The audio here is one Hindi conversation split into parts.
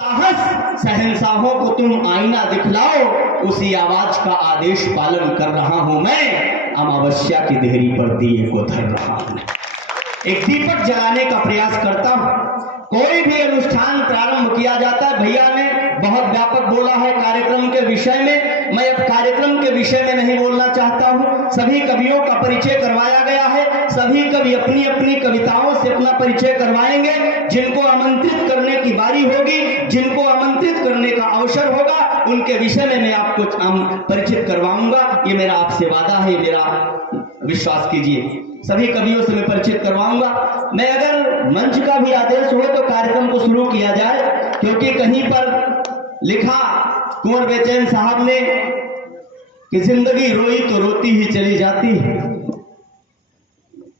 साहस शहंशाहों को तुम आईना दिखलाओ, उसी आवाज का आदेश पालन कर रहा हूं मैं, अमावस्या की देहरी पर दिए को धर रहा हूं। एक दीपक जलाने का प्रयास करता हूं। कोई भी अनुष्ठान प्रारंभ किया जाता है, भैया ने बहुत व्यापक बोला है कार्यक्रम के विषय में, मैं अब कार्यक्रम के विषय में नहीं बोलना चाहता हूं। सभी कवियों का परिचय करवाया गया है, सभी कवि अपनी अपनी कविताओं से अपना परिचय करवाएंगे। जिनको आमंत्रित करने की बारी होगी, जिनको आमंत्रित करने का अवसर होगा, उनके विषय में मैं आपको परिचित करवाऊंगा। ये मेरा आपसे वादा है, मेरा विश्वास कीजिए। सभी कवियों से मैं परिचित करवाऊंगा। मैं अगर मंच का भी आदेश हो तो कार्यक्रम को शुरू किया जाए, क्योंकि कहीं पर लिखा कुंवर बेचैन साहब ने कि जिंदगी रोई तो रोती ही चली जाती है,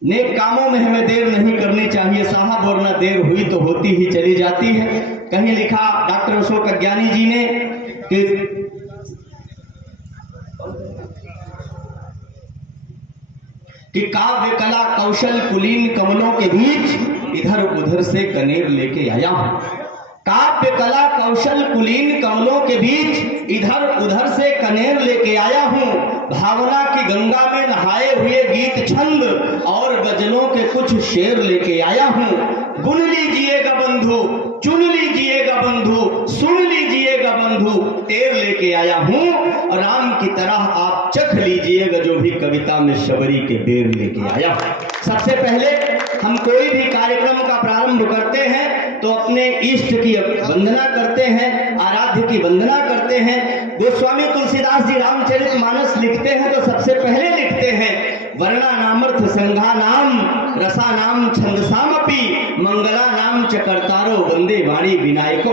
नेक कामों में हमें देर नहीं करनी चाहिए साहब, वरना देर हुई तो होती ही चली जाती है। कहीं लिखा डॉक्टर अशोक अज्ञानी जी ने कि काव्य कला कौशल कुलीन कमलों के बीच इधर उधर से कनेर लेके आया हूं। काव्य कला कौशल कुलीन कमलों के बीच इधर उधर से कनेर लेके आया हूं। भावना की गंगा में नहाए हुए गीत छंद और गजलों के कुछ शेर लेके आया हूं। गुन लीजिएगा बंधु, चुन लीजिएगा बंधु, सुन लीजिएगा बंधु, टेर लेके आया हूं। और राम की तरह आप चख लीजिएगा जो भी कविता में शबरी के बेर लेके आया हूं। सबसे पहले हम कोई भी कार्यक्रम का प्रारंभ करते हैं तो अपने इष्ट की वंदना करते हैं, आराध्य की वंदना करते हैं। गोस्वामी तुलसीदास जी रामचरितमानस लिखते हैं तो सबसे पहले लिखते हैं वर्णा नामर्थ संघा नाम रसा नाम छंदसामपि मंगला नाम च कर्तारो वंदे वाणी विनायको।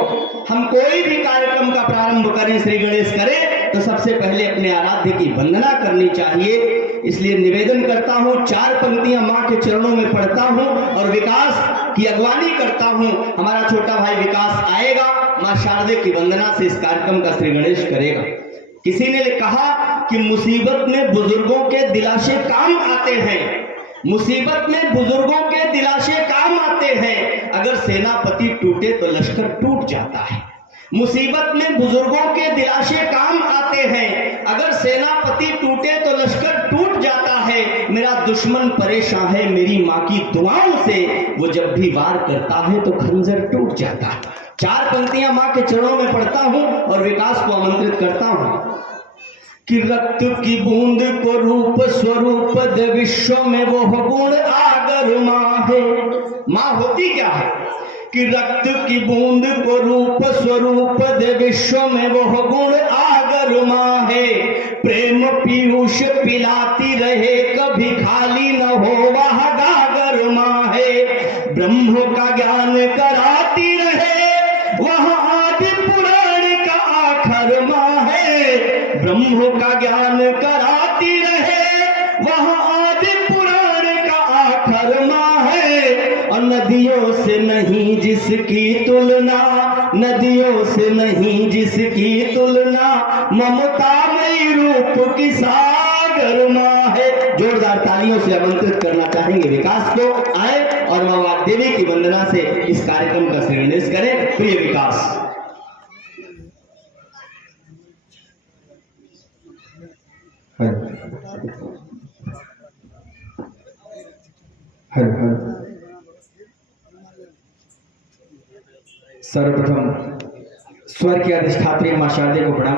हम कोई भी कार्यक्रम का प्रारंभ करें, श्री गणेश करें, तो सबसे पहले अपने आराध्य की वंदना करनी चाहिए। इसलिए निवेदन करता हूं, 4 पंक्तियां मां के चरणों में पढ़ता हूं और विकास की अगवानी करता हूं। हमारा छोटा भाई विकास आएगा, मां शारदे की वंदना से इस कार्यक्रम का श्री गणेश करेगा। किसी ने कहा कि मुसीबत में बुजुर्गों के दिलाशे काम आते हैं, मुसीबत में बुजुर्गों के दिलाशे काम आते हैं, अगर सेनापति टूटे तो लश्कर टूट जाता है। मुसीबत में बुजुर्गों के दिलाशे काम आते हैं, अगर सेनापति टूटे तो लश्कर टूट जाता है। मेरा दुश्मन परेशान है मेरी माँ की दुआओं से, वो जब भी वार करता है तो खंजर टूट जाता है। 4 पंक्तियां माँ के चरणों में पढ़ता हूं और विकास को आमंत्रित करता हूं कि रक्त की बूंद को रूप स्वरूप दे विश्व में वो गुण आगर माँ है। माँ होती क्या है कि रक्त की बूंद को रूप स्वरूप दे विश्व में वो गुण आगर माँ है। प्रेम पीयूष पिलाती रहे कभी खाली न हो वह गागर माँ है। ब्रह्म का ज्ञान कराती रहे वह आदि पुराण का आखर माँ है। ब्रह्म का ज्ञान कराती रहे वह आदि पुराण का आखर माँ है। और नदियों से नहीं जिसकी तुलना, नदियों से नहीं जिसकी तुलना, ममतामयी रूप की सागर माँ है। जोरदार तालियों से आमंत्रित करना चाहेंगे विकास को, आए और मां देवी की वंदना से इस कार्यक्रम का श्री गणेश करें। प्रिय विकास, सर्वप्रथम स्वर की अधिष्ठात्री मां शारदे को प्रणाम।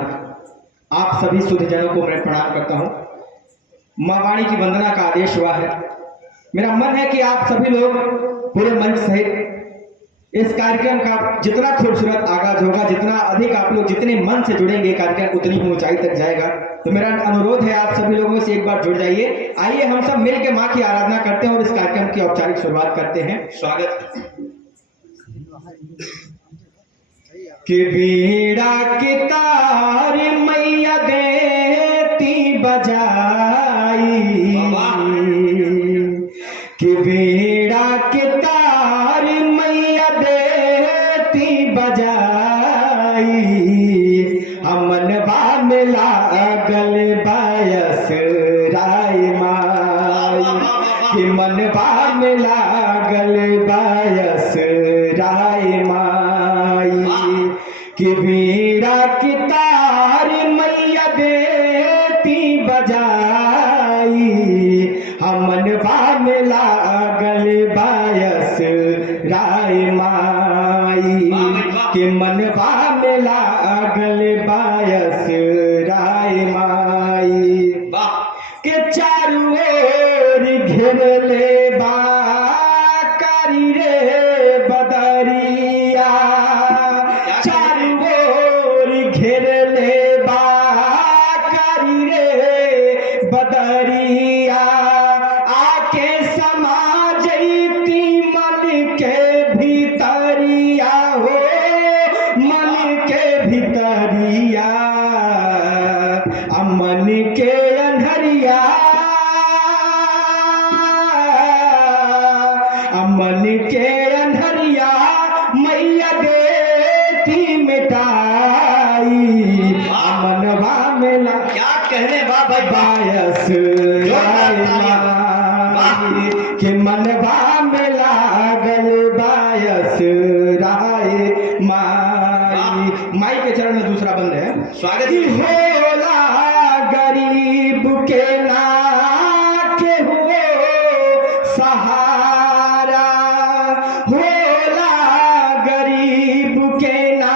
आप सभी शुद्ध जनों को मैं प्रणाम करता हूं। मां वाणी की वंदना का आदेश हुआ है। मेरा मन है कि आप सभी लोग पूरे मंच सहित इस कार्यक्रम का जितना खूबसूरत आगाज होगा, जितना अधिक आप लोग जितने मन से जुड़ेंगे कार्यक्रम उतनी ही ऊंचाई तक जाएगा। तो मेरा अनुरोध है आप सभी लोगों से एक बार जुड़ जाइए। आइए हम सब मिलकर मां की आराधना करते हैं और इस कार्यक्रम की औपचारिक शुरुआत करते हैं। स्वागत। कि बीड़ा की तार मैया देती बजाई, कि बीड़ा की तार मैया देती बजाई, हमनवा में लागल बायस राय माई, कि मनवा में लागल बायस राय माई। कि वीरा की तार मैया देती बजाई, हमनवा में लागल बायस राय माई, कि मनवा में लागल बायस राय माई, के चारों ओर घेरले बा कारी रे बदरिया, चारों ओर घेरले बा कारी रे बदरिया, आके समा जैती मन के भीतरिया हो, मन के भीतरिया, मन के अंधरिया, मन के अंधरिया मैया देती मिटाई, मनवा में ला क्या कहने बा भाई बायस कि मनवा में लागल बायस राय माई। माई के चरण में दूसरा बंद है, स्वागत होला गरीब के ना के हुए सहारा, होला गरीब के ना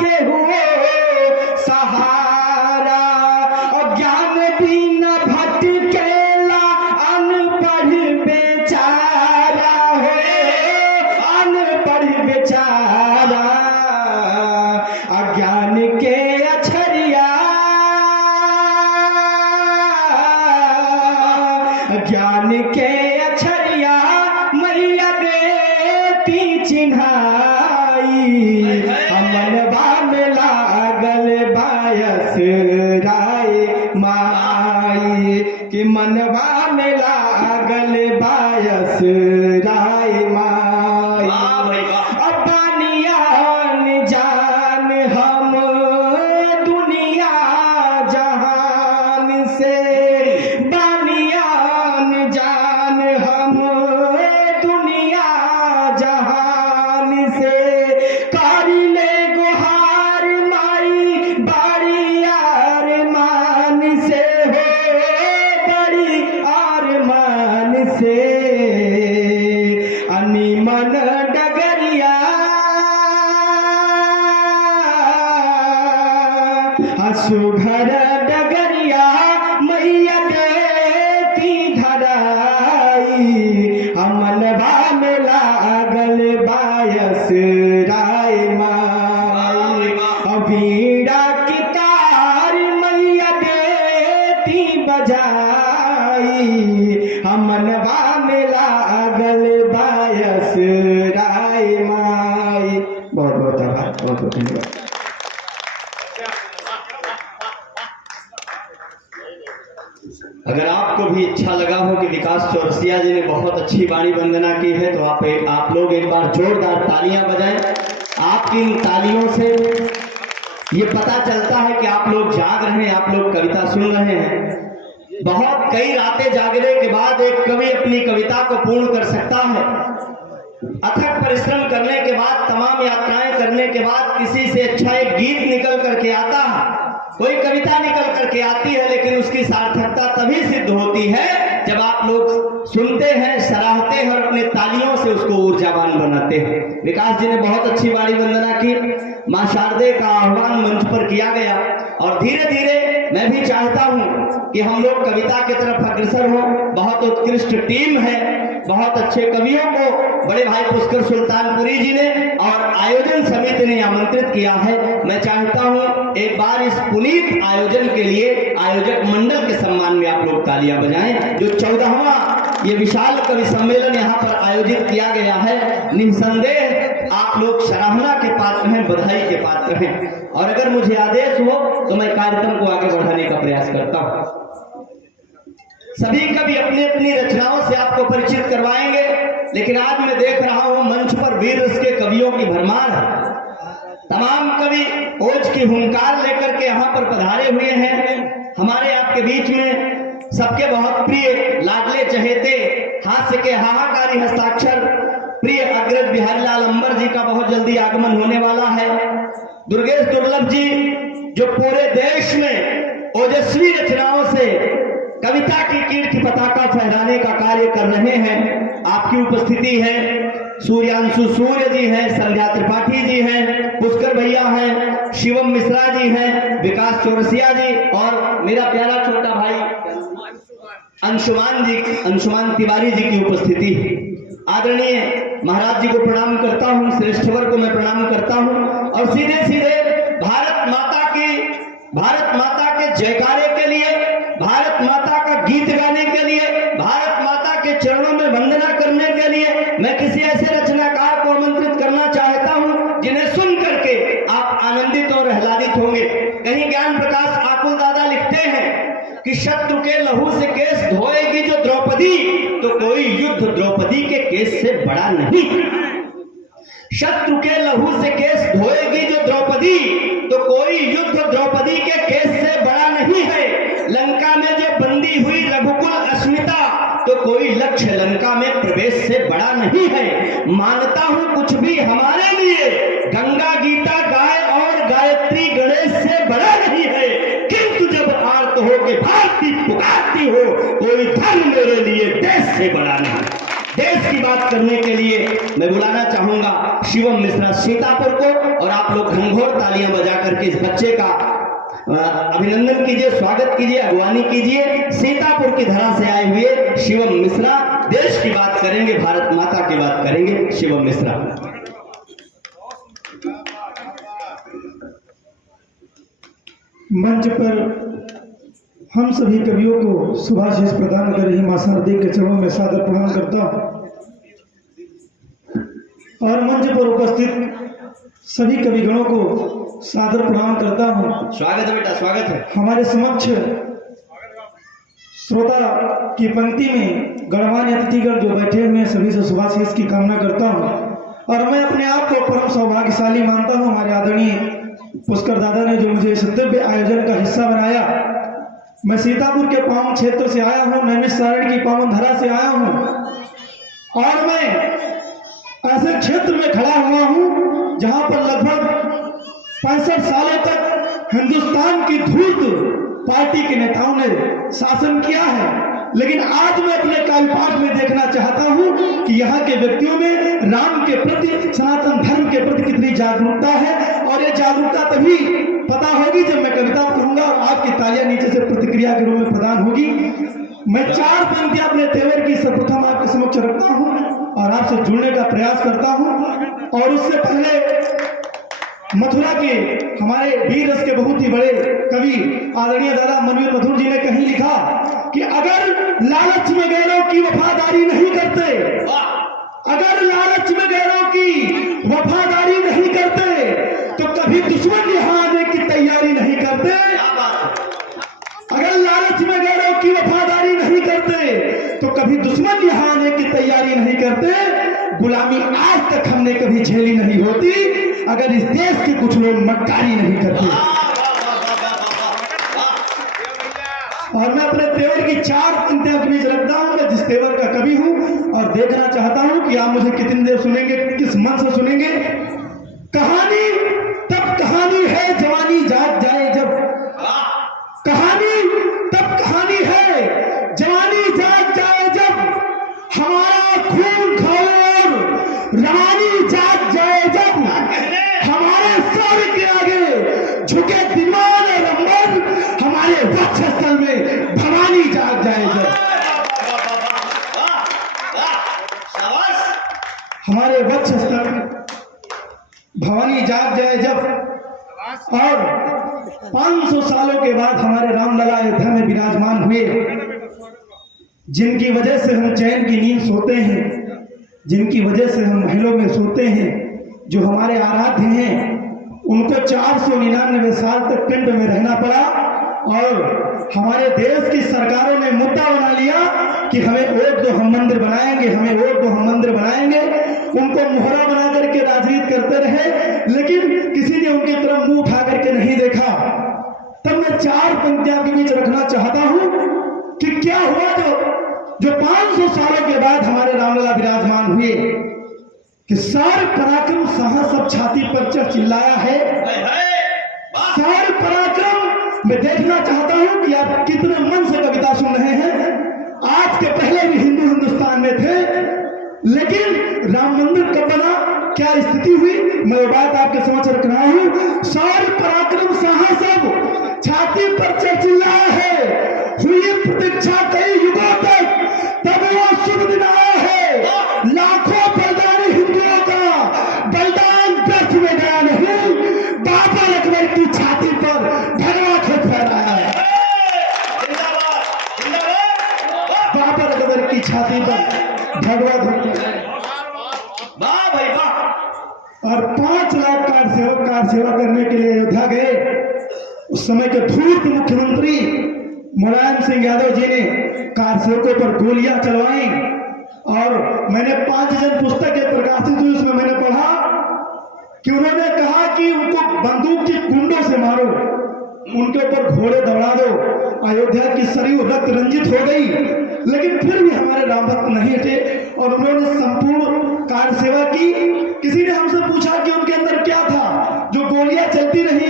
के हुए सहारा, और ज्ञान बिन भटकेला अनपढ़ बेचारा हो, अनपढ़ बेचारा, अज्ञान के अछरिया, ज्ञान के अछरिया मैया देती चिन्हाई, मनवा में लागल बायस राय माई, कि मनवा में लागल बायस राय माई। अब बानियान जान हम दुनिया जहान से, बानियान जान हम दुनिया जहान से, कारी ले गुहार माई बड़ी आरमान से हो, बड़ी आरमान से, अनिमन डगरिया सुघर डगरिया मैया देती धराई, मनवा में लागल बायस राय माई, वीरा की तार मैया देती बजाई, मनवा में लागल बायस राय माई। बहुत बहुत आभार, बहुत बहुत धन्यवाद। अगर आपको भी अच्छा लगा हो कि विकास चौरसिया जी ने बहुत अच्छी वाणी वंदना की है, तो आप लोग एक बार जोरदार तालियां बजाएं। आपकी इन तालियों से ये पता चलता है कि आप लोग जाग रहे हैं, आप लोग कविता सुन रहे हैं। बहुत कई रातें जागने के बाद एक कवि अपनी कविता को पूर्ण कर सकता है। अथक परिश्रम करने के बाद, तमाम यात्राएं करने के बाद किसी से अच्छा एक गीत निकल करके आता है, कोई कविता निकल करके आती है, लेकिन उसकी सार्थकता तभी सिद्ध होती है जब आप लोग सुनते हैं, सराहते हैं और अपने तालियों से उसको ऊर्जावान बनाते हैं। विकास जी ने बहुत अच्छी वाणी वंदना की, मां शारदे का आह्वान मंच पर किया गया, और धीरे धीरे मैं भी चाहता हूं कि हम लोग कविता की तरफ अग्रसर हो। बहुत उत्कृष्ट टीम है, बहुत अच्छे कवियों को बड़े भाई पुष्कर सुल्तानपुरी जी ने और आयोजन समिति ने आमंत्रित किया है। मैं चाहता हूं एक बार इस पुनीत आयोजन के लिए आयोजक मंडल के सम्मान में आप लोग तालियां बजाएं। जो 14वां ये विशाल कवि सम्मेलन यहाँ पर आयोजित किया गया है, निसंदेह आप लोग सराहना के पात्र हैं, बधाई के पात्र हैं, और अगर मुझे आदेश हो तो मैं कार्यक्रम को आगे बढ़ाने का प्रयास करता हूं। सभी कवि अपनी अपनी रचनाओं से आपको परिचित करवाएंगे, लेकिन आज मैं देख रहा हूं मंच पर वीर रस के कवियों की भरमार है। तमाम कवि ओज की हुंकार लेकर के यहाँ पर पधारे हुए हैं। हमारे आपके बीच में सबके बहुत प्रिय, लाडले चहेते, हास्य के हाहाकारी हस्ताक्षर प्रिय अग्रज बिहारी लाल अंबर जी का बहुत जल्दी आगमन होने वाला है। दुर्गेश दुर्लभ जी जो पूरे देश में ओजस्वी रचनाओं से कविता की कीर्ति पताका फहराने का कार्य कर रहे हैं, आपकी उपस्थिति है। सूर्यांशु सूर्य जी हैं, संध्या त्रिपाठी जी हैं, पुष्कर भैया हैं, शिवम मिश्रा जी हैं, विकास चौरसिया जी और मेरा प्यारा छोटा भाई अंशुमान तिवारी जी की उपस्थिति है। आदरणीय महाराज जी को प्रणाम करता हूं, श्रेष्ठवर को मैं प्रणाम करता हूं और सीधे सीधे भारत माता के जयकारे के लिए, भारत माता का गीत गाने के लिए, भारत माता के चरणों में वंदना करने के लिए मैं किसी ऐसे रचनाकार को आमंत्रित करना चाहता हूं जिन्हें सुन करके आप आनंदित और आह्लादित होंगे। कहीं ज्ञान प्रकाश आकुल दादा लिखते हैं कि शत्रु के लहू से केस धोएगी जो द्रौपदी, तो कोई युद्ध द्रौपदी के केस से बड़ा नहीं। शत्रु के लहू से केस धोएगी जो द्रौपदी, तो कोई युद्ध द्रौपदी के केस से बड़ा नहीं है। लंका में जो बंदी हुई रघुकुल अस्मिता, तो कोई लक्ष्य लंका में प्रवेश से बड़ा नहीं है। मानता हूं कुछ भी हमारे लिए गंगा गीता गाय और गायत्री गणेश से बड़ा नहीं है, किंतु जब आर्त हो के भारती पुकारती हो, कोई धन मेरे लिए देश से बड़ा नहीं। देश की बात करने के लिए मैं बुलाना चाहूंगा शिवम मिश्रा सीतापुर को, और आप लोग घंघोर तालियां बजा करके इस बच्चे का अभिनंदन कीजिए, स्वागत कीजिए, अगवानी कीजिए। सीतापुर की धरा से आए हुए शिवम मिश्रा देश की बात करेंगे, भारत माता की बात करेंगे। शिवम मिश्रा मंच पर हम सभी कवियों को शुभाशीष प्रदान कर रही मां शारदे के चरणों में सादर प्रणाम करता हूं और मंच पर उपस्थित सभी कविगणों को सादर प्रणाम करता हूं। स्वागत है बेटा, स्वागत है। हमारे समक्ष श्रोता की पंक्ति में गणमान्य अतिथिगण जो बैठे हुए हैं, सभी से शुभाशीष की कामना करता हूं और मैं अपने आप को परम सौभाग्यशाली मानता हूं। हमारे आदरणीय पुष्कर दादा ने जो मुझे इस दिव्य आयोजन का हिस्सा बनाया। मैं सीतापुर के पावन क्षेत्र से आया हूं, नैमिषारण्य की पावन धरा से आया हूं और मैं ऐसे क्षेत्र में खड़ा हुआ हूं जहां पर लगभग 65 सालों तक हिंदुस्तान की धूर्त पार्टी के नेताओं ने शासन किया है, लेकिन आज मैं अपने काव्यपाठ में देखना चाहता हूं कि यहाँ के व्यक्तियों में राम के प्रति, सनातन धर्म के प्रति कितनी जागरूकता है। और ये जागरूकता तभी पता होगी जब मैं कविता पढ़ूंगा और आपकी तालियां नीचे से प्रतिक्रिया के रूप में प्रदान होगी। मैं 4 पंक्तियां अपने तेवर की सर्वप्रथम आपके समक्ष रखता हूं और आपसे जुड़ने का प्रयास करता हूं। और उससे पहले मथुरा के हमारे वीर रस के बहुत ही बड़े कवि आदरणीय दादा मनवीर मधुर जी ने कहीं लिखा कि अगर लालच में गैरों की वफादारी नहीं करते, अगर लालच में गैरों की वफादारी नहीं करते, तो कभी दुश्मन यहाँ आने की तैयारी नहीं करते। अगर लालच में गैरों की वफादारी नहीं करते, तो कभी दुश्मन यहाँ आने की तैयारी नहीं करते। गुलामी आज तक हमने कभी झेली नहीं होती अगर इस देश के कुछ लोग मक्कारी नहीं करते। और मैं अपने तेवर की 4 पंक्तियों के बीच रखता हूं। मैं जिस तेवर का कवि हूं और देखना चाहता हूं कि आप मुझे कितनी देर सुनेंगे, किस मन से सुनेंगे। कहानी तब कहानी है जवानी जाग जाए जब, कहानी तब कहानी है जवानी जाग जाए जब, हमारा खून खौले और रवानी जाग जाए जब, हमारे सर के आगे झुके दिमान और अंबर, हमारे वक्षस्थल में भवानी जाग जाए जब, हमारे वक्षस्थल में भवानी जाग जाए जब। और 500 सालों के बाद हमारे रामलला अयोध्या में विराजमान हुए, जिनकी वजह से हम चैन की नींद सोते हैं, जिनकी वजह से हम महलों में सोते हैं, जो हमारे आराध्य हैं, उनको 499 साल तक पिंड में रहना पड़ा। और हमारे देश की सरकारों ने मुद्दा बना लिया कि हमें वोट दो हम मंदिर बनाएंगे, हमें वोट दो हम मंदिर बनाएंगे। उनको मोहरा बना करके राजनीति करते रहे, लेकिन किसी ने उनकी तरफ मुंह उठा करके नहीं देखा। तब मैं 4 पंक्तियों के बीच रखना चाहता हूं कि क्या हुआ जो 500 सालों के बाद हमारे रामलला विराजमान हुए कि सारे पराक्रम साहस सब छाती पर चिल्लाया है। शौर्य पराक्रम मैं देखना चाहता हूं कि आप कितने मन से कविता सुन रहे हैं। आज के पहले भी हिंदू हिंदुस्तान में थे, लेकिन राम मंदिर कब बना, क्या स्थिति हुई, मैं वो बात आपके समक्ष रख रहा हूं। शौर्य पराक्रम साहस सब छाती पर चिल्लाया है, हुई प्रतीक्षा कई युगों तक, तब वो शुभ दिन आया है। लाखों बलिदानी हिंदुओं का बलिदान व्यर्थ में गया नहीं, बाबा अकबर की छाती पर भगवा ध्वज फहराया है। बाबा अकबर की छाती पर भगवा ध्वज, वाह भाई वाह। और 5 लाख कार सेवा करने के लिए अयोध्या गए। उस समय के धूर्त मुख्यमंत्री मुलायम सिंह यादव जी ने कार सेवकों पर गोलियां चलवाई। और मैंने 5 जन पुस्तकें प्रकाशित हुई, उसमें मैंने पढ़ा कि उन्होंने कहा कि उनको बंदूक की कुंडों से मारो, उनके ऊपर घोड़े दौड़ा दो। अयोध्या की सरयू रक्त रंजित हो गई, लेकिन फिर भी हमारे राम भक्त नहीं हटे और उन्होंने संपूर्ण कार सेवा की। किसी ने हमसे पूछा कि उनके अंदर क्या था, जो गोलियां चलती रही,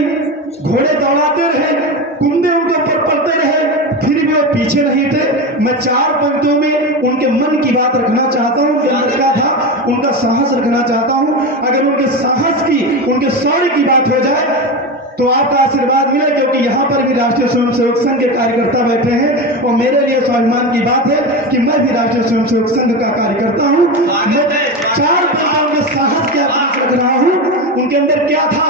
घोड़े दौड़ाते रहे, कुंडे उनके ऊपर पड़ते रहे, फिर भी वो पीछे नहीं थे। मैं 4 पंक्तियों में उनके मन की बात रखना चाहता हूँ, उनके अंदर क्या था, उनका साहस रखना चाहता हूँ। अगर उनके साहस की, उनके शौर्य की बात हो जाए तो आपका आशीर्वाद मिले, क्योंकि यहाँ पर भी राष्ट्रीय स्वयंसेवक संघ के कार्यकर्ता बैठे हैं और मेरे लिए स्वाभिमान की बात है कि मैं भी राष्ट्रीय स्वयंसेवक संघ का कार्यकर्ता हूँ। मैं 4 पंक्तियों में साहस की बात रख रहा हूँ। उनके अंदर क्या था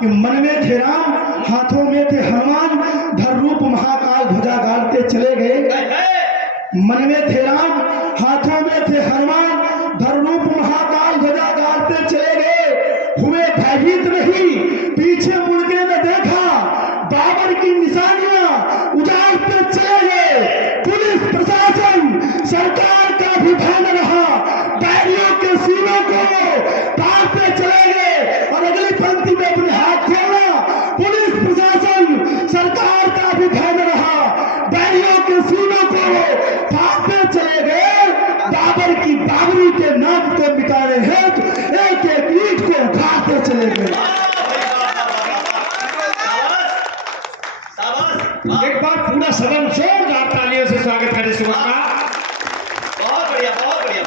कि मन में थे राम, हाथों में थे हनुमान, धर रूप महाकाल ध्वजा गाड़ते चले गए। मन में थे राम, हाथों में थे हनुमान, धर रूप महाकाल ध्वजा गाड़ते चले गए। हुए भयभीत नहीं, पीछे मुड़ के न देखा, बाबर की निशानियां उजाड़ते चले गए। पुलिस प्रशासन सरकार का भी भय न रहा, बैरियों के सीनों को काटते चले गए। और अगली पंक्ति में अपने हाथ खोलना, पुलिस प्रशासन सरकार का भी भय न रहा, बैरियों के सीनों को काटते चले गए। बाबर की बाबरी के नाम को मिटाने हेतु एक एक ईंट को उठाते चले गए। एक बार पूरा सदन जोरदार तालियों से स्वागत करें शिवा का। बहुत बढ़िया बहुत बढ़िया।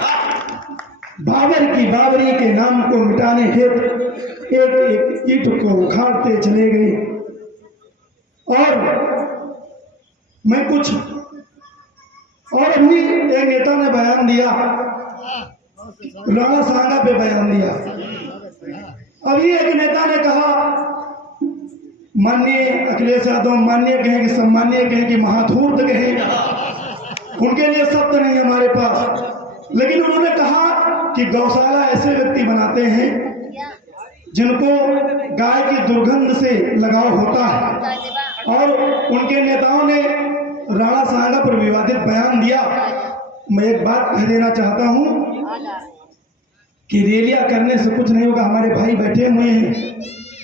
बाबर की बाबरी के नाम को मिटाने हेतु एक एक ईंट को उखाड़ते चले गए। और मैं कुछ और अभी एक नेता ने बयान दिया, राणा सांगा पे बयान दिया। अभी एक नेता ने कहा, माननीय अखिलेश यादव माननीय कहें कि सम्मानीय कहें कि महाधूर्त कहें, उनके लिए शब्द नहीं हमारे पास, लेकिन उन्होंने कहा कि गौशाला ऐसे व्यक्ति बनाते हैं जिनको गाय की दुर्गंध से लगाव होता है। और उनके नेताओं ने राणा सांगा पर विवादित बयान दिया। मैं एक बात कह देना चाहता हूं कि रैलियां करने से कुछ नहीं होगा। हमारे भाई बैठे हुए हैं,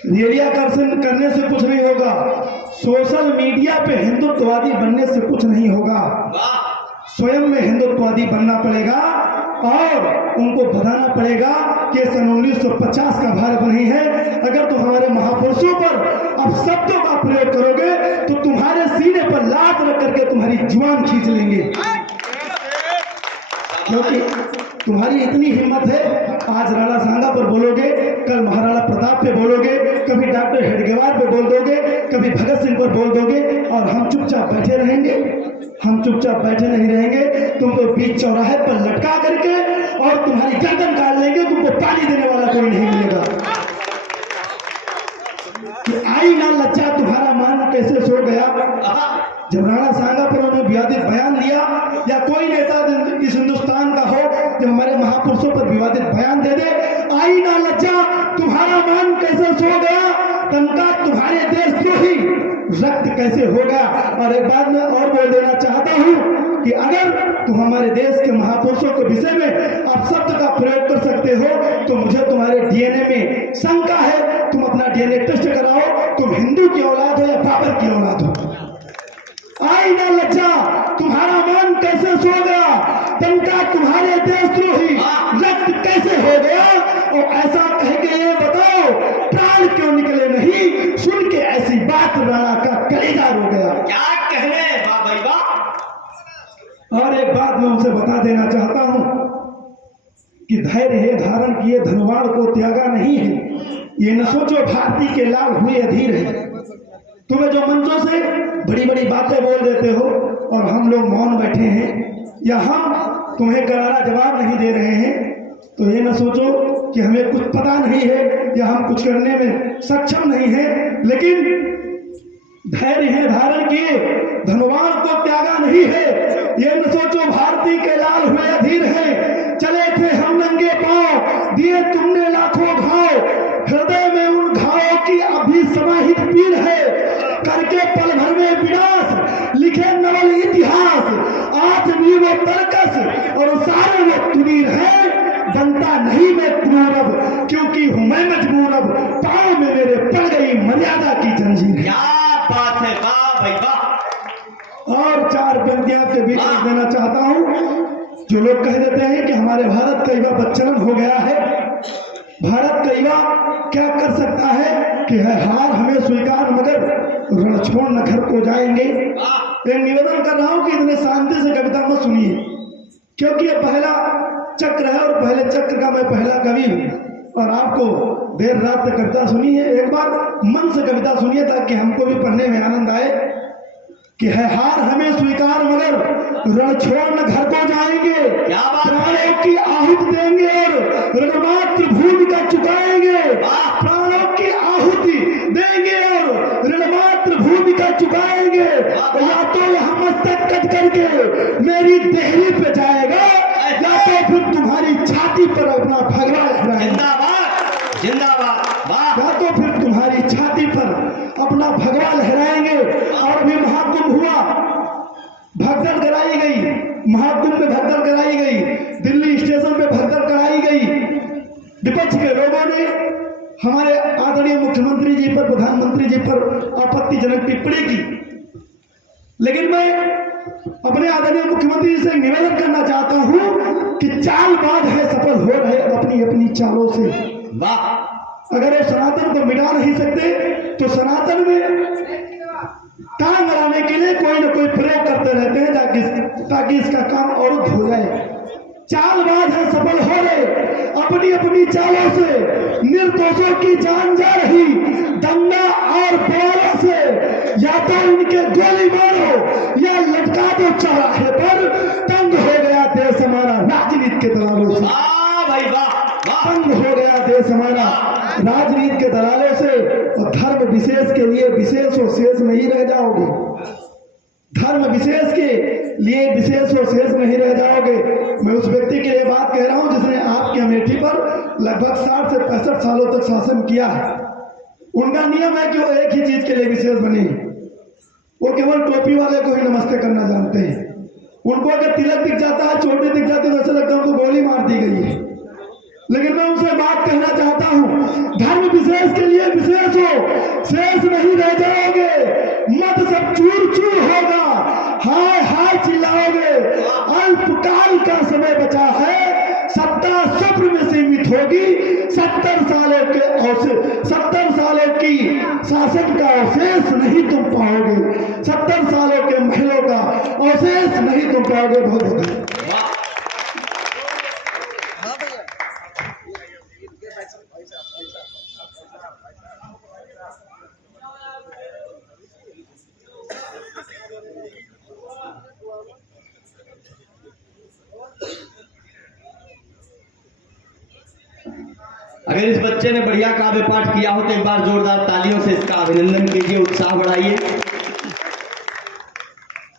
रैलियां करने से कुछ नहीं होगा। सोशल मीडिया पे हिंदुत्ववादी बनने से कुछ नहीं होगा। स्वयं में हिंदुत्ववादी बनना पड़ेगा और उनको बताना पड़ेगा कि सन 1950 का भारत नहीं है। अगर तुम हमारे महापुरुषों पर अब शब्दों का प्रयोग करोगे तो तुम्हारे सीने पर लात रख करके तुम्हारी जुबान खींच लेंगे, क्योंकि तुम्हारी इतनी हिम्मत है। आज राणा सांगा पर बोलोगे, कल महाराणा प्रताप पे बोलोगे, कभी डॉक्टर हेडगेवार पे बोल दोगे, कभी भगत सिंह पर बोल दोगे, और हम चुपचाप बैठे रहेंगे। हम चुपचाप बैठे नहीं रहेंगे। तुमको बीच चौराहे पर लटका करके और तुम्हारी गर्दन काट लेंगे। तुमको पानी देने वाला कोई नहीं मिलेगा। कि आई ना लज्जा, तुम्हारा मान कैसे सो गया जब राणा सांगा पर उन्होंने विवादित बयान दिया, या कोई नेता इस हिंदुस्तान का हो जो हमारे महापुरुषों पर विवादित बयान दे दे। आई ना लज्जा, तुम्हारा मान कैसे सो गया, तनका तुम्हारे देशद्रोही रक्त कैसे हो गया। और एक बात मैं और बोल देना चाहता हूं कि अगर तुम हमारे देश के महापुरुषों के विषय में आप शब्द का प्रयोग कर सकते हो तो मुझे तुम्हारे डीएनए में शंका है। तुम अपना डीएनए टेस्ट कराओ, तुम हिंदू की औलाद हो या बाबर की औलाद हो। आई ना लज्जा, तुम्हारा मान कैसे सो गया, तनका तुम्हारे देशद्रोही रक्त कैसे हो गया। और ऐसा कह के ये बताओ प्राण क्यों निकले नहीं, सुन के ऐसी छात्र राणा का कलेजा रो गया। क्या कहने वाह भाई वाह। और एक बात मैं उनसे बता देना चाहता हूं कि धैर्य है धारण किए धनवान को त्यागा नहीं है। ये न सोचो भारती के लाल हुए अधीर है। तुम्हें जो मंचों से बड़ी बड़ी बातें बोल देते हो और हम लोग मौन बैठे हैं या हम तुम्हें करारा जवाब नहीं दे रहे हैं, तो ये न सोचो कि हमें कुछ पता नहीं है या हम कुछ करने में सक्षम नहीं है। लेकिन धैर्य है धारण किए धनवान को त्यागा नहीं है। ये न सोचो भारती के लाल हुए अधीर है। चले थे हम नंगे पांव, दिए तुमने लाखों घाव, हृदय में उन घावों की अभी समाहित पीड़ है। करके पल भर में विनाश लिखे नवल इतिहास, आज भी वो तर्कस और सारे वो तुनीर है। बनता नहीं मैं क्रूर अब, क्योंकि हूं मैं मजबूर अब, पांव में मेरे पड़ गई मर्यादा की जंजीर है। क्या बात है वाह भाई वाह। और चार पंक्तियां आपके बीच में देना चाहता हूं। जो लोग कह देते हैं कि हमारे भारत का युवा बच्चन हो गया है, भारत का युवा क्या कर सकता है कि है हार हमें स्वीकार मगर रण छोड़ न घर को जाएंगे। एक निवेदन कर रहा हूं कि इतने शांति से कविता मत सुनिए, क्योंकि ये पहला चक्र है और पहले चक्र का मैं पहला कवि हूं और आपको देर रात तक कविता सुनी है। एक बार मन से कविता सुनिए ताकि हमको भी पढ़ने में आनंद आए कि है हार हमें स्वीकार मगर रण छोड़ न घर को जाएंगे। प्राणों की आहुति देंगे और ऋणमात्र भूमि का चुकाएंगे। प्राणों की आहुति देंगे और ऋणमात्र भूमि का चुकाएंगे। या तो यह मस्तक कट करके मेरी देहरी पे जाएगा या तो फिर तुम्हारी छाती पर अपना भगवा लहराएगा। जिंदाबाद जिंदाबाद वाह। या तो फिर तुम्हारी छाती पर अपना भगवा लहराएंगे। और भी महाकुंभ हुआ, भगदड़ कराई गई, महाकुंभ में भगदड़ कराई गई, दिल्ली स्टेशन पे भगदड़ कराई गई। विपक्ष के लोगों ने हमारे आदरणीय मुख्यमंत्री जी पर, प्रधानमंत्री जी पर आपत्तिजनक टिप्पणी की। लेकिन मैं अपने आदरणीय मुख्यमंत्री जी से निवेदन करना चाहता हूं कि चालबाज है सफल हो रहे अपनी अपनी चालों से। वाह। अगर वो सनातन को मिटा नहीं सकते तो सनातन में काम बनाने के लिए कोई ना कोई प्रयोग करते रहते हैं ताकि इसका काम और हो जाए। चालबाज है सफल हो रहे अपनी अपनी चालों से, निर्दोषों की जान जा रही दंगा और बवालों से। या तो इनके गोली मारो या लटका दो चौराहे पर। तंग हो गया देश हमारा राजनीति के दलालों से। वाह भाई वाह वाह। तंग हो गया देश हमारा राजनीति के दलालों से। और धर्म विशेष के लिए विशेष और शेष नहीं रह जाओगे। धर्म विशेष के लिए विशेष और शेष नहीं रह जाओगे। मैं उस व्यक्ति के लिए बात कह रहा हूं जिसने आपकी अमेठी पर लगभग 60 से 65 सालों तक शासन किया है। उनका नियम है कि वो एक ही चीज के लिए विशेष बने, वो केवल टोपी वाले को ही नमस्ते करना जानते हैं। उनको अगर तिलक दिख जाता है, चोटी दिख जाती है तो ऐसा लगता है उनको गोली मार दी गई है। लेकिन मैं उनसे बात कहना चाहता हूं, धर्म विशेष के लिए विशेष हो, शेष नहीं रह जाओगे। मत सब चूर चूर होगा, हाय हाय चिल्लाओगे। अल्पकाल का समय बचा है, सत्ता स्वप्न में सीमित होगी। 70 सालों की शासन का अवशेष नहीं तुम पाओगे। 70 सालों के महलों का अवशेष नहीं तुम पाओगे। बहुत बहुत अगर इस बच्चे ने बढ़िया काव्य पाठ किया हो तो एक बार जोरदार तालियों से इसका अभिनंदन कीजिए, उत्साह बढ़ाइए।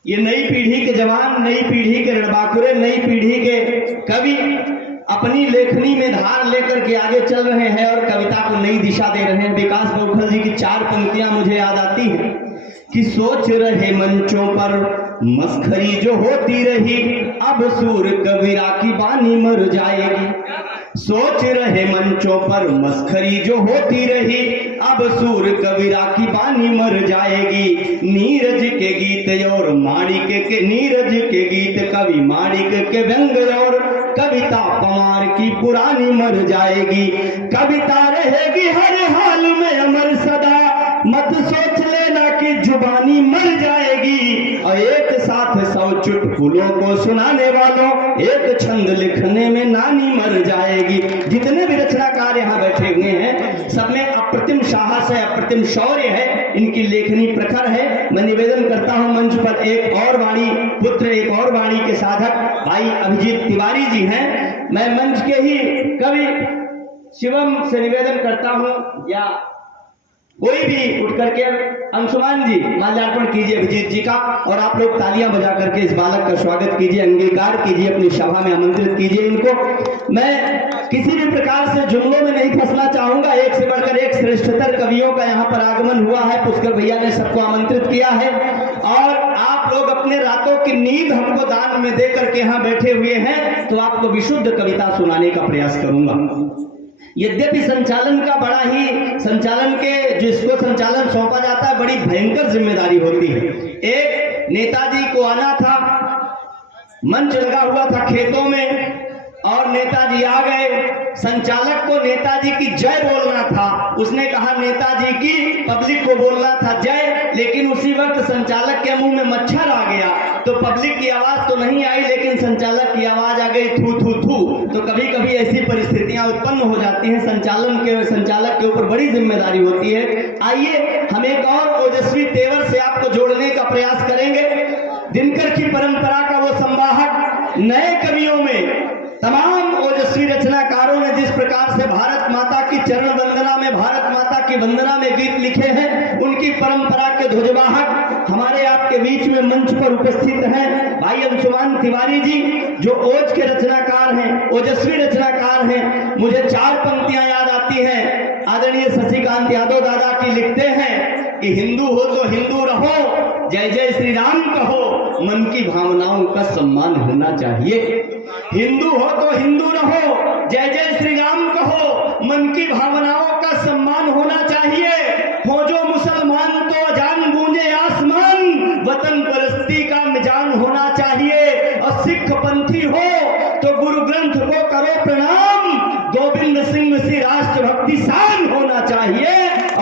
ये नई पीढ़ी के जवान, नई पीढ़ी के रणबांकुरे, नई पीढ़ी के कवि अपनी लेखनी में धार लेकर के आगे चल रहे हैं और कविता को नई दिशा दे रहे हैं। विकास बौखल जी की 4 पंक्तियां मुझे याद आती हैं कि सोच रहे मंचों पर मस्खरी जो होती रही, अब सूर कबीरा की बानी मर जाएगी। सोच रहे मंचों पर मस्खरी जो होती रही, अब सूर कबीरा की बानी मर जाएगी। नीरज के गीत और माणिक के, नीरज के गीत कवि माणिक के व्यंग और कविता पवार की पुरानी मर जाएगी। कविता रहेगी हर हाल में अमर सदा, मत सोच लेना फूलों को सुनाने वालों, एक छंद लिखने में नानी मर जाएगी। जितने भी रचनाकार यहाँ बैठे हुए हैं सब में अप्रतिम साहस है, अप्रतिम शौर्य है, इनकी लेखनी प्रखर है। मैं निवेदन करता हूँ मंच पर एक और वाणी पुत्र, एक और वाणी के साधक भाई अभिजीत तिवारी जी हैं। मैं मंच के ही कवि शिवम से निवेदन करता हूँ या कोई भी उठ करके अंशुमान जी माल्यार्पण कीजिए अभिजीत जी का, और आप लोग तालियां बजा करके इस बालक का स्वागत कीजिए, अंगीकार कीजिए, अपनी सभा में आमंत्रित कीजिए इनको। मैं किसी भी प्रकार से जुमलों में नहीं फंसना चाहूंगा। एक से बढ़कर एक श्रेष्ठतर कवियों का यहाँ पर आगमन हुआ है। पुष्कर भैया ने सबको आमंत्रित किया है और आप लोग अपने रातों की नींद हमको दान में दे करके यहाँ बैठे हुए हैं, तो आपको विशुद्ध कविता सुनाने का प्रयास करूंगा। यद्यपि संचालन का बड़ा ही, संचालन के जिसको संचालन सौंपा जाता है बड़ी भयंकर जिम्मेदारी होती है। एक नेताजी को आना था, मंच लगा हुआ था खेतों में और नेताजी आ गए। संचालक को नेताजी की जय बोलना था, उसने कहा नेताजी की, पब्लिक को बोलना था जय, लेकिन उसी वक्त संचालक के मुंह में मच्छर आ गया तो पब्लिक की आवाज तो नहीं आई लेकिन संचालक की आवाज आ गई थू थू थू। तो कभी कभी ऐसी परिस्थितियां उत्पन्न हो जाती हैं, संचालक के ऊपर बड़ी जिम्मेदारी होती है। आइए हम एक और ओजस्वी तेवर से आपको जोड़ने का प्रयास करेंगे। दिनकर की परंपरा का वो संवाहक, नए कवियों में तमाम ओजस्वी रचनाकारों ने जिस प्रकार से भारत माता की चरण वंदना में, भारत माता की वंदना में गीत लिखे हैं, उनकी परंपरा के ध्वजवाहक हमारे आपके बीच में मंच पर उपस्थित हैं भाई अंशुमान तिवारी जी, जो ओज के रचनाकार हैं, ओजस्वी रचनाकार हैं। मुझे 4 पंक्तियां याद आती हैं, आदरणीय शशिकांत यादव दादा की लिखते हैं कि हिंदू हो तो हिंदू रहो, जय जय श्री राम कहो, मन की भावनाओं का सम्मान होना चाहिए। हिंदू हो तो हिंदू रहो, जय जय श्री राम कहो, मन की भावनाओं का सम्मान होना चाहिए। हो जो मुसलमान तो अजान गूंजे आसमान, वतन परस्ती का मिजान होना चाहिए। और सिख पंथी हो तो गुरु ग्रंथ को करो प्रणाम, गोविंद सिंह सी राष्ट्रभक्ति शान होना चाहिए।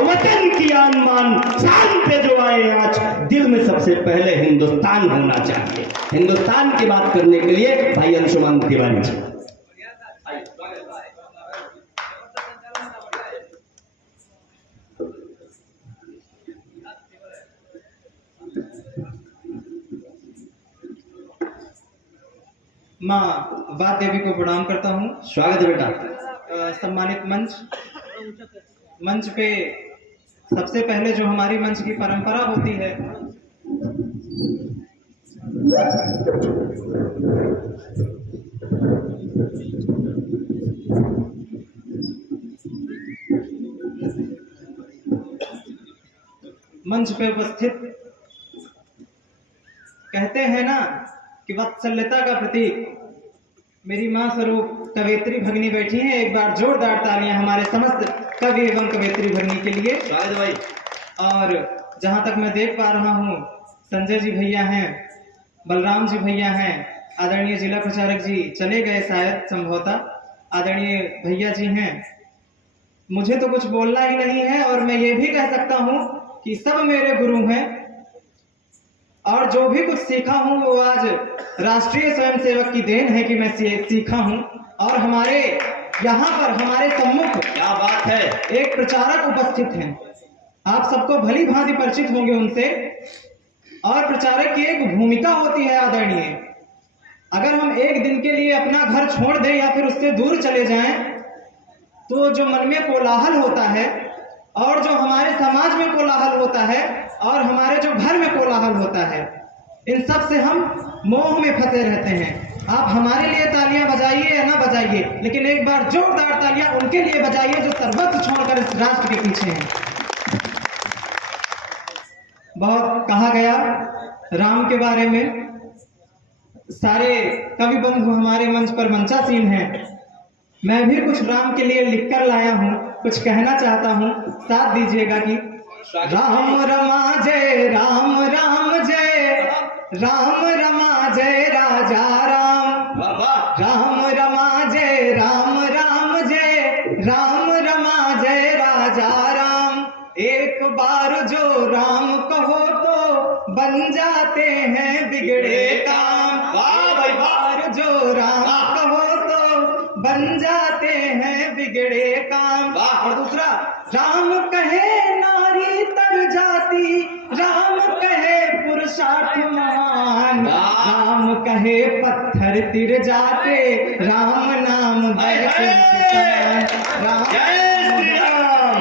वतन की आन मान शान पे जो आए आज, दिल में सबसे पहले हिंदुस्तान होना चाहिए। हिंदुस्तान की बात करने के लिए भाई अंशुमान तिवारी जी। माँ वाद देवी को प्रणाम करता हूँ। स्वागत है बेटा। सम्मानित मंच पे सबसे पहले जो हमारी मंच की परंपरा होती है, मंच पे उपस्थित कहते हैं ना कि वात्सल्यता का प्रतीक मेरी मां स्वरूप कवियत्री भगिनी बैठी हैं। एक बार जोरदार तालियां हमारे समस्त कवि एवं कवियत्री भगिनी के लिए। शायद भाई। और जहां तक मैं देख पा रहा हूं, संजय जी भैया हैं, बलराम जी भैया हैं, आदरणीय जिला प्रचारक जी चले गए शायद संभवतः, आदरणीय भैया जी हैं। मुझे तो कुछ बोलना ही नहीं है और मैं ये भी कह सकता हूं कि सब मेरे गुरु हैं और जो भी कुछ सीखा हूं वो आज राष्ट्रीय स्वयंसेवक की देन है कि मैं सीखा हूं। और हमारे यहाँ पर हमारे सम्मुख क्या बात है, एक प्रचारक उपस्थित हैं, आप सबको भली भांति परिचित होंगे उनसे। और प्रचारक की एक भूमिका होती है आदरणीय, अगर हम एक दिन के लिए अपना घर छोड़ दें या फिर उससे दूर चले जाएं तो जो मन में कोलाहल होता है और जो हमारे समाज में कोलाहल होता है और हमारे जो घर में कोलाहल होता है, इन सब से हम मोह में फंसे रहते हैं। आप हमारे लिए तालियां बजाइए या ना बजाइए, लेकिन एक बार जोरदार तालियां उनके लिए बजाइए जो सर्वस्व छोड़कर इस राष्ट्र के पीछे हैं। बहुत कहा गया राम के बारे में, सारे कवि बंधु हमारे मंच पर मंचासीन हैं। मैं भी कुछ राम के लिए लिखकर लाया हूं, कुछ कहना चाहता हूं, साथ दीजिएगा कि राम रमा जय राम, राम जय राम, रमा जय राजा राम, राम रमा जय राम, राम जय राम, रमा जय राजा राम। एक बार और जो राम कहो तो बन जाते हैं बिगड़े काम। वाह भाई वाह। और जो राम कहो तो बन जाते हैं बिगड़े काम। वाह। और दूसरा, राम कहे नारी तर जाती, राम कहे पुरुषार्थ महान, वाह। राम कहे पत्थर तिर जाते, राम नाम वैकुंठ समान। जय श्री राम।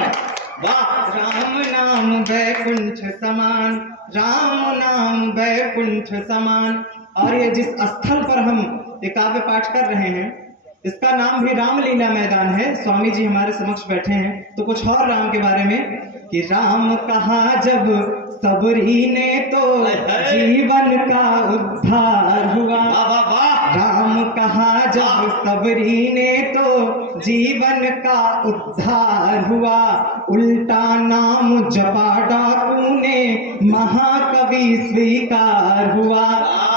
वाह। राम नाम वैकुंठ समान, राम नाम वैकुंठ समान। और ये जिस स्थल पर हम ये काव्य पाठ कर रहे हैं, इसका नाम भी रामलीला मैदान है। स्वामी जी हमारे समक्ष बैठे हैं, तो कुछ और राम के बारे में कि राम कहा जब सबरी ने तो जीवन का उद्धार हुआ। वाह वाह वाह। राम कहा जब सबरी ने तो जीवन का उद्धार हुआ। उल्टा नाम जपा डाकू ने महाकवि स्वीकार हुआ।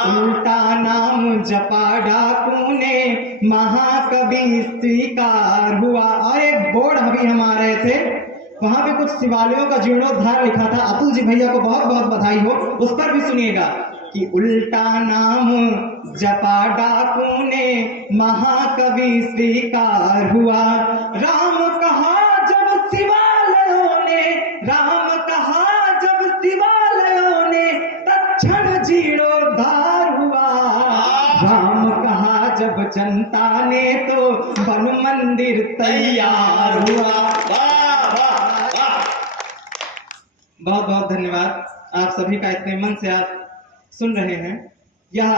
उल्टा नाम जपा डाकू ने महाकवि स्वीकार हुआ। और एक बोर्ड अभी हम आ रहे थे, वहां पे कुछ शिवालयों का जीर्णोद्धार लिखा था। अतुल जी भैया को बहुत बहुत बधाई हो। उस पर भी सुनिएगा कि उल्टा नाम जपा डाकू ने महाकवि स्वीकार हुआ। राम कहा जब शिवालयों ने, राम कहा जब शिवालयों ने, तत्क्षण जीर्णोद्धार हुआ। राम कहा जब जनता ने तो वन मंदिर तैयार हुआ। वाह वाह वाह। बहुत बहुत धन्यवाद आप सभी का, इतने मन से आप सुन रहे हैं। यह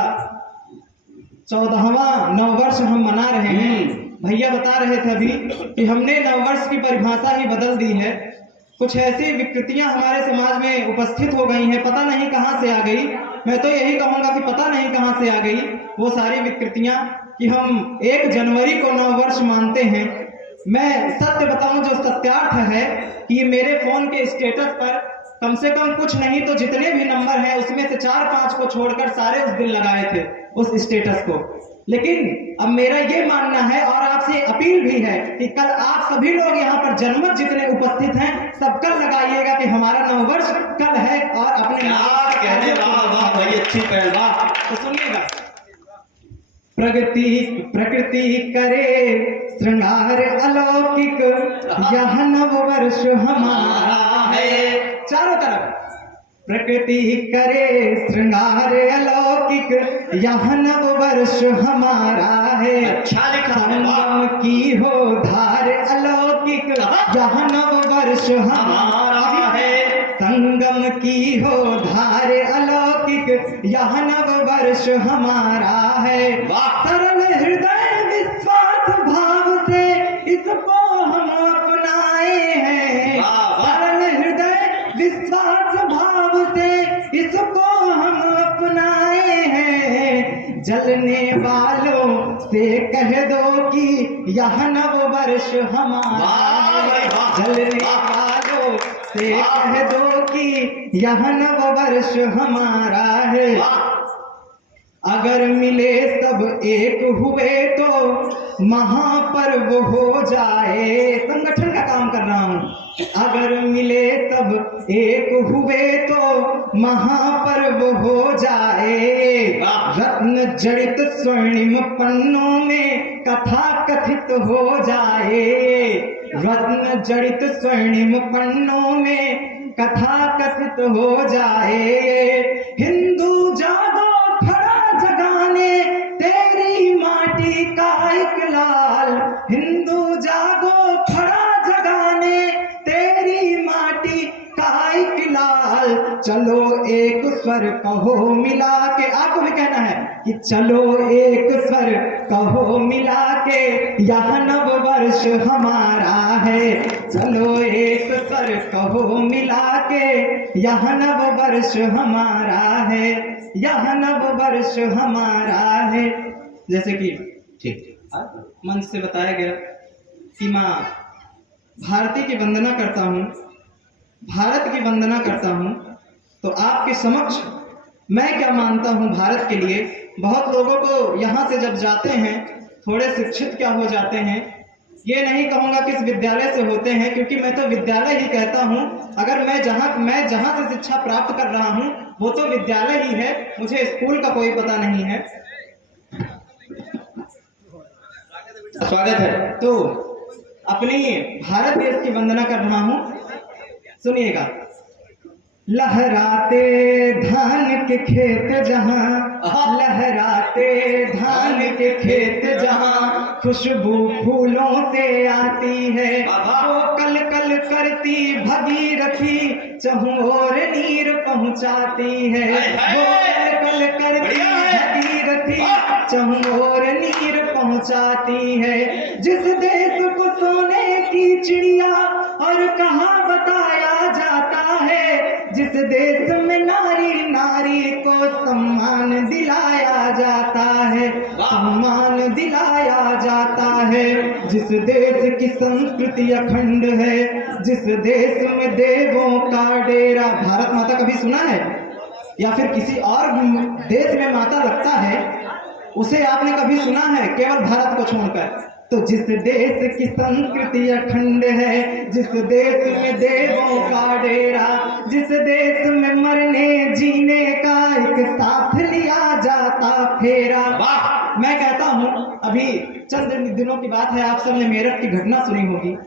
14वां नववर्ष हम मना रहे हैं। भैया बता रहे थे अभी कि हमने नववर्ष की परिभाषा ही बदल दी है। कुछ ऐसी विकृतियां हमारे समाज में उपस्थित हो गई हैं, पता नहीं कहां से आ गई। मैं तो यही कहूंगा कि पता नहीं कहां से आ गई वो सारी विकृतियां कि हम 1 जनवरी को नववर्ष मानते हैं। मैं सत्य बताऊं, जो सत्यार्थ है कि मेरे फोन के स्टेटस पर कम से कम कुछ नहीं तो जितने भी नंबर हैं उसमें से 4-5 को छोड़कर सारे उस दिन लगाए थे उस स्टेटस को। लेकिन अब मेरा ये मानना है और आपसे अपील भी है कि कल आप सभी लोग यहाँ पर जनमत जितने उपस्थित हैं सब कल लगाइएगा कि हमारा नववर्ष कल है। और अपने कहने वाह वाह भाई, अच्छी पहल। वाह। तो सुनिएगा, प्रकृति करे श्रृंगार अलौकिक, यह नववर्ष हमारा है। चारों तरफ प्रकृति करे श्रृंगार अलौकिक, यह नववर्ष हमारा है। अच्छा लिखा है। संगम की हो धार अलौकिक, यह नववर्ष हमारा है। संगम की हो धार अलौकिक, यह नववर्ष हमारा है। सरल हृदय विश्वास भाव से इसको हम अपनाए हैं। सरल हृदय विश्वास भाव से इसको हम अपनाए हैं। जलने वालों से कह दो कि यह नववर्ष हमारा है। जलने वालों से कह दो कि यह नववर्ष हमारा है। अगर मिले सब एक हुए तो महापर्व हो जाए। संगठन का काम कर रहा हूँ। अगर मिले सब एक हुए तो महापर्व हो जाए। रत्न जड़ित स्वर्णिम पन्नों में कथा कथित हो जाए। रत्न जड़ित स्वर्णिम पन्नों में कथा कथित हो जाए। हिंदू जागो खड़ा जगाने तेरी माटी का एक लाल। हिंदू जागो खड़ा जगाने तेरी माटी का एक लाल। चलो एक स्वर कहो मिला के, आपको भी कहना है कि चलो एक स्वर कहो मिला के, यह नववर्ष हमारा है। चलो एक स्वर कहो मिला के, यह नववर्ष हमारा है। यह नववर्ष हमारा है। जैसे कि ठीक मंच से बताया गया कि माँ भारती की वंदना करता हूँ, भारत की वंदना करता हूँ। तो आपके समक्ष मैं क्या मानता हूँ भारत के लिए। बहुत लोगों को यहाँ से जब जाते हैं थोड़े शिक्षित क्या हो जाते हैं ये नहीं कहूंगा किस विद्यालय से होते हैं, क्योंकि मैं तो विद्यालय ही कहता हूँ। अगर मैं जहाँ से शिक्षा प्राप्त कर रहा हूँ वो तो विद्यालय ही है, मुझे स्कूल का कोई पता नहीं है। स्वागत है। तो अपनी भारत देश की वंदना कर रहा हूँ, सुनिएगा। लहराते धान के खेत जहाँ, लहराते धान के खेत जहाँ, खुशबू फूलों से आती है, वो कल कल करती भगीरथी चहुओर नीर पहुँचाती है, वो कल कल करती भगीरथी चहुओर नीर पहुँचाती है। जिस देश को सोने की चिड़िया और कहाँ बताया जाता है, जिस देश में नारी नारी को सम्मान दिलाया जाता है, सम्मान दिलाया जाता है। जिस देश की संस्कृति अखंड है, जिस देश में देवों का डेरा। भारत माता कभी सुना है या फिर किसी और देश में माता लगता है, उसे आपने कभी सुना है केवल भारत को छोड़कर? तो जिस देश की संस्कृति अखंड है, जिस देश में देवों का डेरा, जिस देश में मरने जीने का एक साथ लिया जाता फेरा। मैं कहता हूँ, अभी चंद दिनों की बात है, आप सबने मेरठ की घटना सुनी होगी।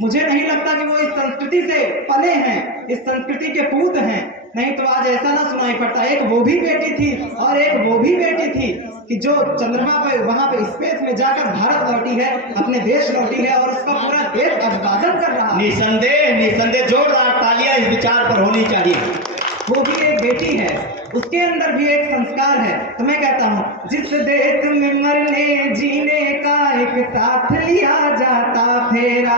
मुझे नहीं लगता कि वो इस संस्कृति से पले हैं, इस संस्कृति के पूत हैं, नहीं तो आज ऐसा ना सुनाई पड़ता। एक वो भी बेटी थी और एक वो भी बेटी थी कि जो चंद्रमा पे वहां पे स्पेस में जाकर भारत लौटी है, अपने देश लौटी है और उसका पूरा देश अभिवादन कर रहा है। निसंदेह जोरदार तालियां इस विचार पर होनी चाहिए। वो भी एक बेटी है, उसके अंदर भी एक संस्कार है। तो मैं कहता हूँ, जिस देश में मरने जीने का एक साथ लिया जाता फेरा,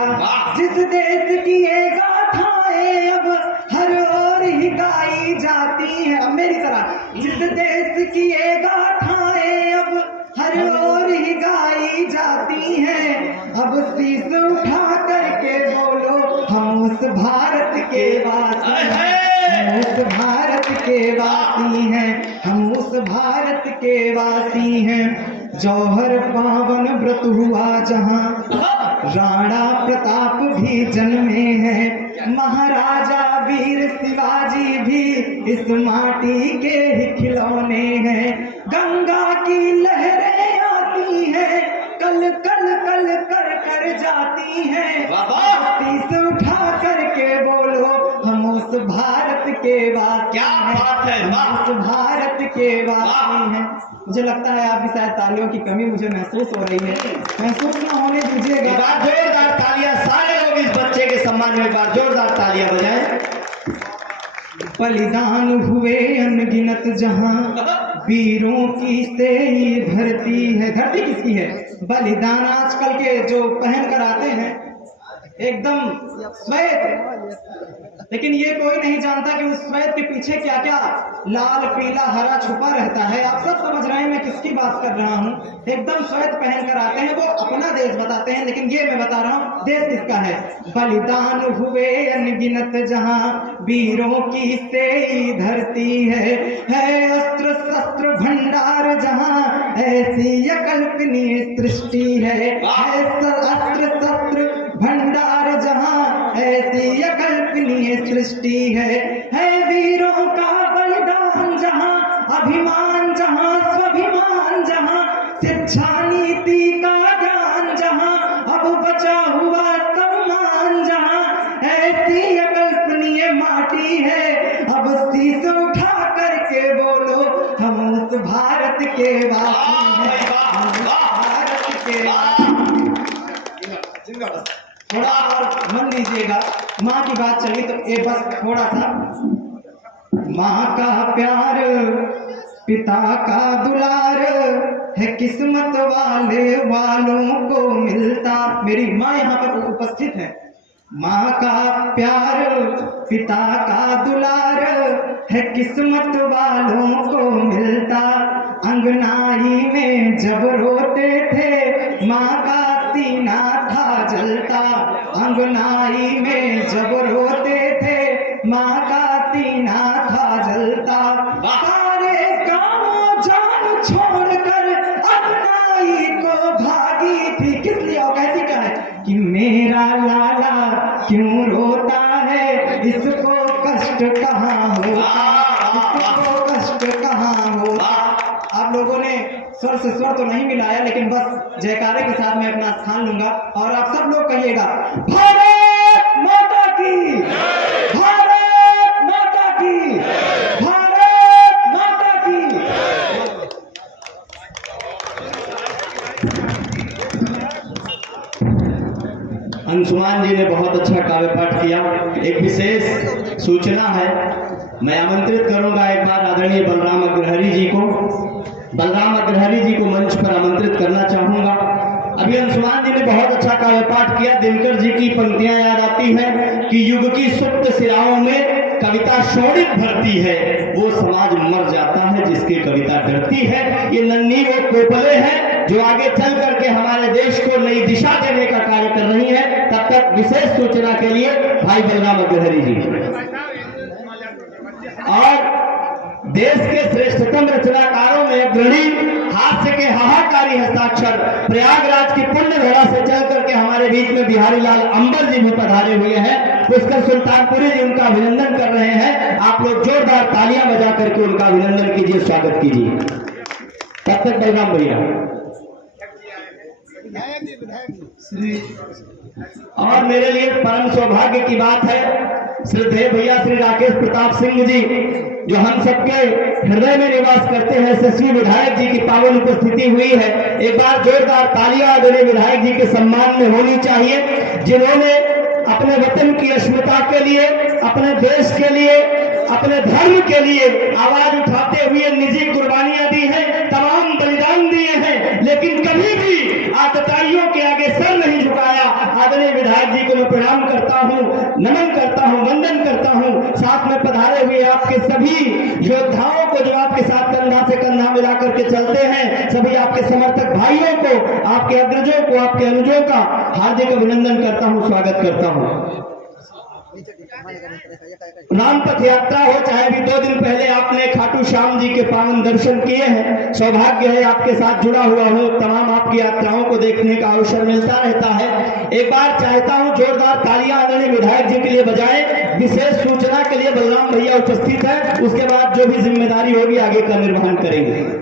जिस देश की ये गाथाएं अब हर ओर ही गाई जाती है। अब मेरी तरह, जिस देश की ये गाथाएं अब हर ओर ही गाई जाती हैं, अब शीश उठा करके बोलो हम उस भारत के वासी हैं, हम उस भारत के वासी हैं, हम उस भारत के वासी हैं। जौहर पावन व्रत हुआ जहाँ, राणा प्रताप भी जन्मे हैं, महाराजा वीर शिवाजी भी इस माटी के ही खिलौने हैं। गंगा की लहरें आती हैं, कल कल कल कर कर जाती हैं, शीश उठा करके बोलो हम उस भारत के वासी क्या बात है, हम उस भारत के वासी हैं। मुझे लगता है आप भी शायद तालियों की कमी मुझे महसूस हो रही है, महसूस ना होने दीजिएगा। जोरदार तालियां, सारे लोग इस बच्चे के सम्मान में बार जोरदार तालियां बजाएं। बलिदान हुए अनगिनत जहां, वीरों की से ही धरती है। धरती किसकी है? बलिदान आजकल के जो पहन कर आते हैं एकदम श्वेत, लेकिन ये कोई नहीं जानता कि उस श्वेत के पीछे क्या क्या लाल पीला हरा छुपा रहता है। आप सब समझ रहे हैं मैं किसकी बात कर रहा हूँ। एकदम श्वेत पहन कर आते हैं, वो अपना देश बताते हैं, लेकिन ये मैं बता रहा हूँ देश किसका है। बलिदान हुए अनगिनत जहाँ, वीरों की से ही धरती है अस्त्र शस्त्र भंडार जहाँ, ऐसी अकल्पनीय सृष्टि है अस्त्र शस्त्र भंडार जहाँ, ऐसी अकल्पनीय सृष्टि है वीरों का बलिदान जहाँ, अभिमान जहाँ, स्वाभिमान जहाँ, शिक्षा नीति का ज्ञान जहाँ, अब बचा हुआ सम्मान जहाँ, ऐसी अकल्पनीय माटी है। अब शीश उठा करके बोलो हम उस भारत के वासी हैं, हम उस भारत के वासी। थोड़ा और मन दीजिएगा, माँ की बात चली तो ये बस थोड़ा सा। माँ का प्यार, पिता का दुलार है किस्मत वाले वालों को मिलता। मेरी माँ यहाँ पर उपस्थित है। माँ का प्यार, पिता का दुलार है किस्मत वालों को मिलता। अंगनाई में जब रोते थे माँ का सीना था जलता। अंगनाई में जब रोते थे माँ का सीना था जलता। सारे काम जान छोड़कर अंगनाई को भागी थी। किस लिए और कैसी क्या है? कष्ट कहाँ होता, इसको कष्ट कहाँ होता। आप लोगों ने स्वर से स्वर तो नहीं मिलाया, लेकिन बस जयकारे के साथ मैं अपना स्थान लूंगा और आप सब लोग कहिएगा भारत माता की, भारत माता की, भारत माता की। अंशुमान जी ने बहुत अच्छा काव्य पाठ किया। एक विशेष सूचना है, मैं आमंत्रित करूंगा एक बार आदरणीय बलराम अग्रहरि जी को, बलराम अग्रहरि जी को मंच पर आमंत्रित करना चाहूंगा। अभी अंशुमान जी ने बहुत अच्छा काव्य पाठ किया। दिनकर जी की पंक्तियां याद आती हैं कि युग की सुप्त सिराओं में कविता शोणित भरती है, वो समाज मर जाता है जिसकी कविता डरती है। ये नन्ही वो कोपले हैं जो आगे चल करके हमारे देश को नई दिशा देने का कार्य कर रही है। तब तक विशेष सूचना के लिए भाई बलराम अग्रहरि जी। और देश के श्रेष्ठतम रचनाकारों में अग्रणी, हास्य के हाहाकारी हस्ताक्षर, प्रयागराज की पुण्य धरा से चल करके हमारे बीच में बिहारी लाल अंबर जी भी पधारे हुए हैं। पुष्कर सुल्तानपुरी जी उनका अभिनंदन कर रहे हैं। आप लोग जोरदार तालियां बजा करके उनका अभिनंदन कीजिए, स्वागत कीजिए। तब तक बलराम भैया। और मेरे लिए परम सौभाग्य की बात है, श्रद्धेय भैया श्री राकेश प्रताप सिंह जी जो हम सबके हृदय में निवास करते हैं, यशस्वी विधायक जी की पावन उपस्थिति हुई है। एक बार जोरदार तालियां आदरणीय विधायक जी के सम्मान में होनी चाहिए, जिन्होंने अपने वतन की अस्मिता के लिए, अपने देश के लिए, अपने धर्म के लिए आवाज उठाते हुए निजी कुर्बानियां दी हैं, तमाम बलिदान दिए हैं, लेकिन कभी भी आतताइयों के आगे सर नहीं झुकाया। आदरणीय विधायक जी को मैं प्रणाम करता हूं, नमन करता हूं, वंदन करता हूं। साथ में पधारे हुए आपके सभी योद्धाओं को जो आपके साथ कंधा से कंधा मिला करके चलते हैं, सभी आपके समर्थक भाइयों को, आपके अग्रजों को, आपके अनुजों का हार्दिक अभिनंदन करता हूं, स्वागत करता हूं। राम पथ यात्रा हो, चाहे भी 2 दिन पहले आपने खाटू श्याम जी के पावन दर्शन किए हैं। सौभाग्य है आपके साथ जुड़ा हुआ हूँ, तमाम आपकी यात्राओं को देखने का अवसर मिलता रहता है। एक बार चाहता हूँ जोरदार तालियां आदरणीय विधायक जी के लिए बजाएं। विशेष सूचना के लिए बलराम भैया उपस्थित है, उसके बाद जो भी जिम्मेदारी होगी आगे का निर्वहन करेंगे।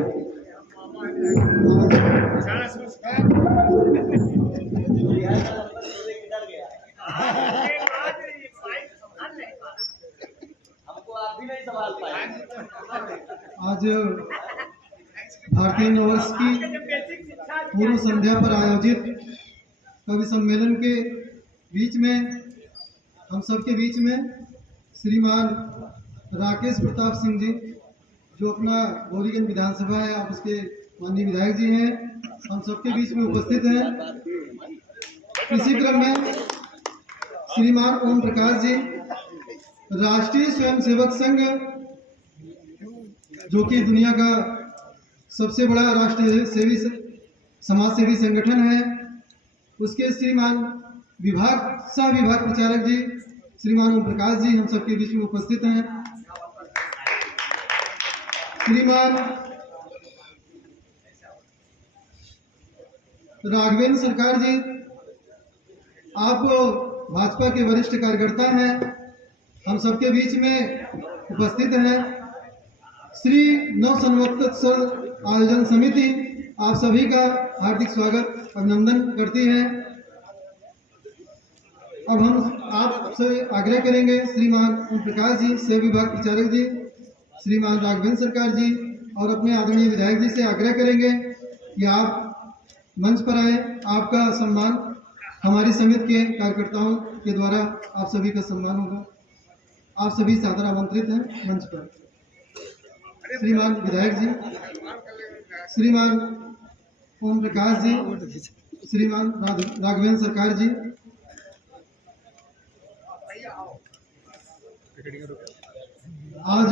आज भारतीय नववर्ष की पूर्व संध्या पर आयोजित कवि सम्मेलन के बीच में हम सबके बीच में श्रीमान राकेश प्रताप सिंह जी जो अपना गौरीगंज विधानसभा है, आप उसके माननीय विधायक जी हैं, हम सबके बीच में उपस्थित हैं। इसी क्रम में श्रीमान ओम प्रकाश जी राष्ट्रीय स्वयंसेवक संघ जो कि दुनिया का सबसे बड़ा राष्ट्र सेवी समाज सेवी संगठन है, उसके श्रीमान सह विभाग प्रचारक जी श्रीमान ओम प्रकाश जी हम सबके बीच में उपस्थित हैं। श्रीमान राघवेंद्र सरकार जी, आप भाजपा के वरिष्ठ कार्यकर्ता हैं, हम सबके बीच में उपस्थित हैं। श्री नव संवत्सर आयोजन समिति आप सभी का हार्दिक स्वागत अभिनंदन करती है। अब हम आपसे आग्रह करेंगे श्रीमान ओम प्रकाश जी, सह विभाग प्रचारक जी, श्रीमान राघवेंद्र सरकार जी और अपने आदरणीय विधायक जी से आग्रह करेंगे कि आप मंच पर आए। आपका सम्मान हमारी समिति के कार्यकर्ताओं के द्वारा आप सभी का सम्मान होगा। आप सभी सादर आमंत्रित हैं मंच पर। श्रीमान विधायक जी, श्रीमान ओम प्रकाश जी, श्रीमान राघवेंद्र सरकार जी, आज